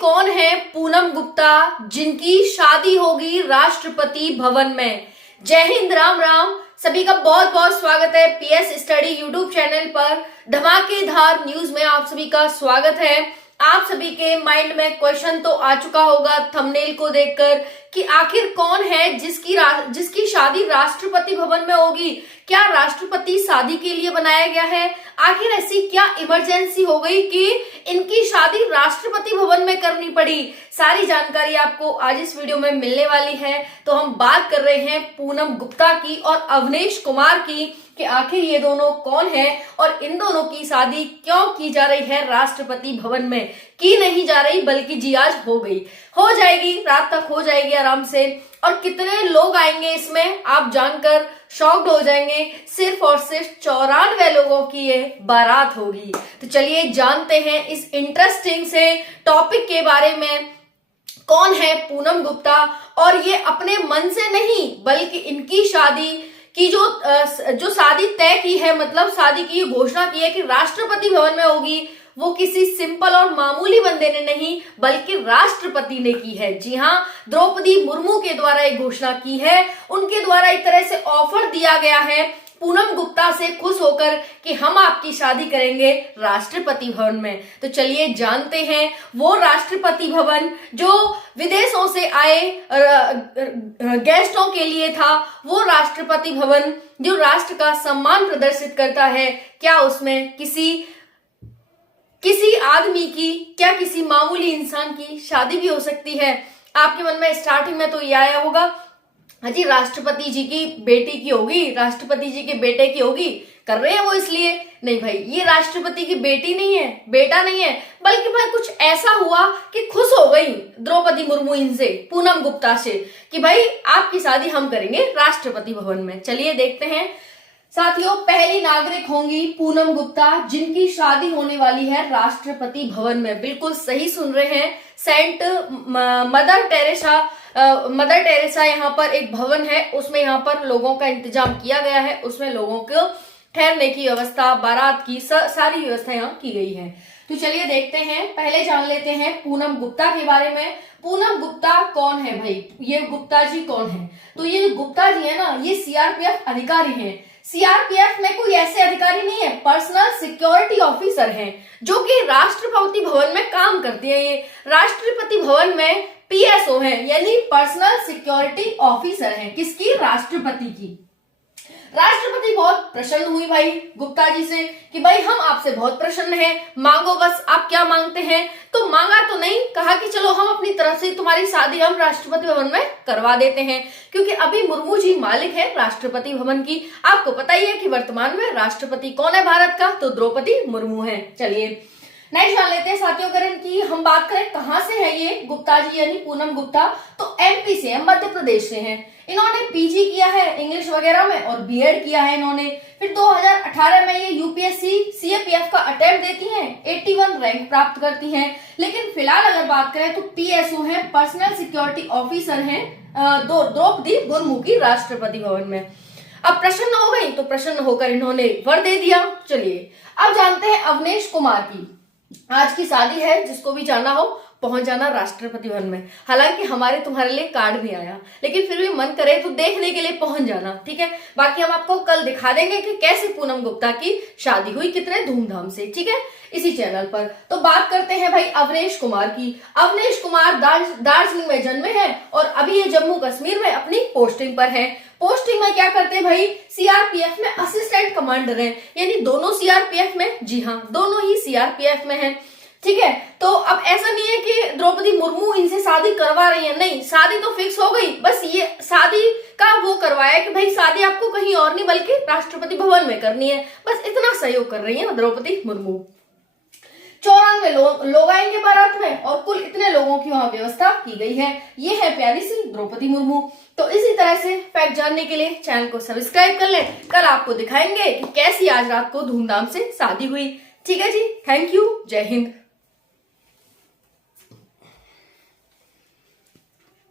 कौन है पूनम गुप्ता जिनकी शादी होगी राष्ट्रपति भवन में। जय हिंद, राम राम। सभी का बहुत बहुत स्वागत है पीएस स्टडी यूट्यूब चैनल पर। धमाकेदार न्यूज में आप सभी का स्वागत है। आप सभी के माइंड में क्वेश्चन तो आ चुका होगा थंबनेल को देखकर कि आखिर कौन है जिसकी शादी राष्ट्रपति भवन में होगी। क्या राष्ट्रपति शादी के लिए बनाया गया है? आखिर ऐसी क्या इमरजेंसी हो गई कि इनकी शादी राष्ट्रपति भवन में करनी पड़ी? सारी जानकारी आपको आज इस वीडियो में मिलने वाली है। तो हम बात कर रहे हैं पूनम गुप्ता की और अवनीश कुमार की कि आखिर ये दोनों कौन है और इन दोनों की शादी क्यों की जा रही है राष्ट्रपति भवन में। की नहीं जा रही बल्कि जी आज हो गई, हो जाएगी, रात तक हो जाएगी आराम से। और कितने लोग आएंगे इसमें आप जानकर शॉक्ड हो जाएंगे। सिर्फ और सिर्फ 94 लोगों की ये बारात होगी। तो चलिए जानते हैं इस इंटरेस्टिंग से टॉपिक के बारे में। कौन है पूनम गुप्ता और ये अपने मन से नहीं बल्कि इनकी शादी की जो शादी तय की है, मतलब शादी की घोषणा की है कि राष्ट्रपति भवन में होगी, वो किसी सिंपल और मामूली बंदे ने नहीं बल्कि राष्ट्रपति ने की है। जी हाँ, द्रौपदी मुर्मू के द्वारा एक घोषणा की है। उनके द्वारा एक तरह से ऑफर दिया गया है पूनम गुप्ता से खुश होकर कि हम आपकी शादी करेंगे राष्ट्रपति भवन में। तो चलिए जानते हैं वो राष्ट्रपति भवन जो विदेशों से आए गेस्टों के लिए था, वो राष्ट्रपति भवन जो राष्ट्र का सम्मान प्रदर्शित करता है। क्या उसमें किसी आदमी की, क्या किसी मामूली इंसान की शादी भी हो सकती है? आपके मन में स्टार्टिंग में तो ये आया होगा, हाजी राष्ट्रपति जी की बेटी की होगी, राष्ट्रपति जी के बेटे की होगी, कर रहे हैं वो इसलिए। नहीं भाई, ये राष्ट्रपति की बेटी नहीं है, बेटा नहीं है, बल्कि भाई कुछ ऐसा हुआ कि खुश हो गई द्रौपदी मुर्मू इनसे, पूनम गुप्ता से, कि भाई आपकी शादी हम करेंगे राष्ट्रपति भवन में। चलिए देखते हैं साथियों, पहली नागरिक होंगी पूनम गुप्ता जिनकी शादी होने वाली है राष्ट्रपति भवन में। बिल्कुल सही सुन रहे हैं। सेंट मदर टेरेसा यहाँ पर एक भवन है, उसमें यहाँ पर लोगों का इंतजाम किया गया है। उसमें लोगों को ठहरने की व्यवस्था, बारात की सारी व्यवस्था यहाँ की गई है। तो चलिए देखते हैं, पहले जान लेते हैं पूनम गुप्ता के बारे में। पूनम गुप्ता कौन है भाई? ये गुप्ता जी कौन है? तो ये गुप्ता जी है ना, ये सीआरपीएफ अधिकारी हैं। सीआरपीएफ में कोई ऐसे अधिकारी नहीं है, पर्सनल सिक्योरिटी ऑफिसर हैं जो कि राष्ट्रपति भवन में काम करते हैं। ये राष्ट्रपति भवन में पीएसओ हैं, यानी पर्सनल सिक्योरिटी ऑफिसर हैं। किसकी? राष्ट्रपति की। राष्ट्रपति बहुत प्रसन्न हुई भाई गुप्ता जी से कि भाई हम आपसे बहुत प्रसन्न हैं, मांगो बस आप क्या मांगते हैं। तो मांगा तो नहीं, कहा कि चलो हम अपनी तरफ से तुम्हारी शादी हम राष्ट्रपति भवन में करवा देते हैं, क्योंकि अभी मुर्मू जी मालिक है राष्ट्रपति भवन की। आपको पता ही है कि वर्तमान में राष्ट्रपति कौन है भारत का? तो द्रौपदी मुर्मू है। चलिए नेक्स्ट जान लेते हैं साथियों, करण की हम बात करें कहां से है ये गुप्ता जी यानी पूनम गुप्ता, तो एमपी से है, मध्य प्रदेश से हैं। इन्होंने पीजी किया है इंग्लिश वगैरह में और बीएड किया है इन्होंने। फिर 2018 में ये यूपीएससी सीएपीएफ का अटेम्प्ट देती हैं, 81 रैंक प्राप्त करती हैं। लेकिन फिलहाल अगर बात करें तो पीएसओ हैं, पर्सनल सिक्योरिटी ऑफिसर हैं द्रौपदी मुर्मू की राष्ट्रपति भवन में। अब प्रसन्न हो गई तो प्रसन्न होकर इन्होंने वर दे दिया। चलिए अब जानते हैं अवनीश कुमार की। आज की शादी है, जिसको भी जाना हो पहुंच जाना राष्ट्रपति भवन में। हालांकि हमारे तुम्हारे लिए कार्ड नहीं आया, लेकिन फिर भी मन करे तो देखने के लिए पहुंच जाना, ठीक है। बाकी हम आपको कल दिखा देंगे कि कैसे पूनम गुप्ता की शादी हुई, कितने धूमधाम से, ठीक है, इसी चैनल पर। तो बात करते हैं भाई अवनीश कुमार की। अवनीश कुमार दार्जिलिंग में जन्मे हैं और अभी ये जम्मू कश्मीर में अपनी पोस्टिंग पर है। पोस्टिंग में क्या करते हैं भाई? सीआरपीएफ में असिस्टेंट कमांडर हैं, यानी दोनों सीआरपीएफ में, जी हाँ दोनों ही सीआरपीएफ में हैं, ठीक है। तो अब ऐसा नहीं है कि द्रौपदी मुर्मू इनसे शादी करवा रही है, नहीं, शादी तो फिक्स हो गई। बस ये शादी का वो करवाया कि भाई शादी आपको कहीं और नहीं बल्कि राष्ट्रपति भवन में करनी है, बस इतना सहयोग कर रही है द्रौपदी मुर्मू। 94 लोग आएंगे बारात में और कुल इतने लोगों की वहां व्यवस्था की गई है। ये है प्यारी सी द्रौपदी मुर्मू। तो इसी तरह से फैक्ट जानने के लिए चैनल को सब्सक्राइब कर लें। कल आपको दिखाएंगे कि कैसी आज रात को धूमधाम से शादी हुई, ठीक है जी। थैंक यू, जय हिंद।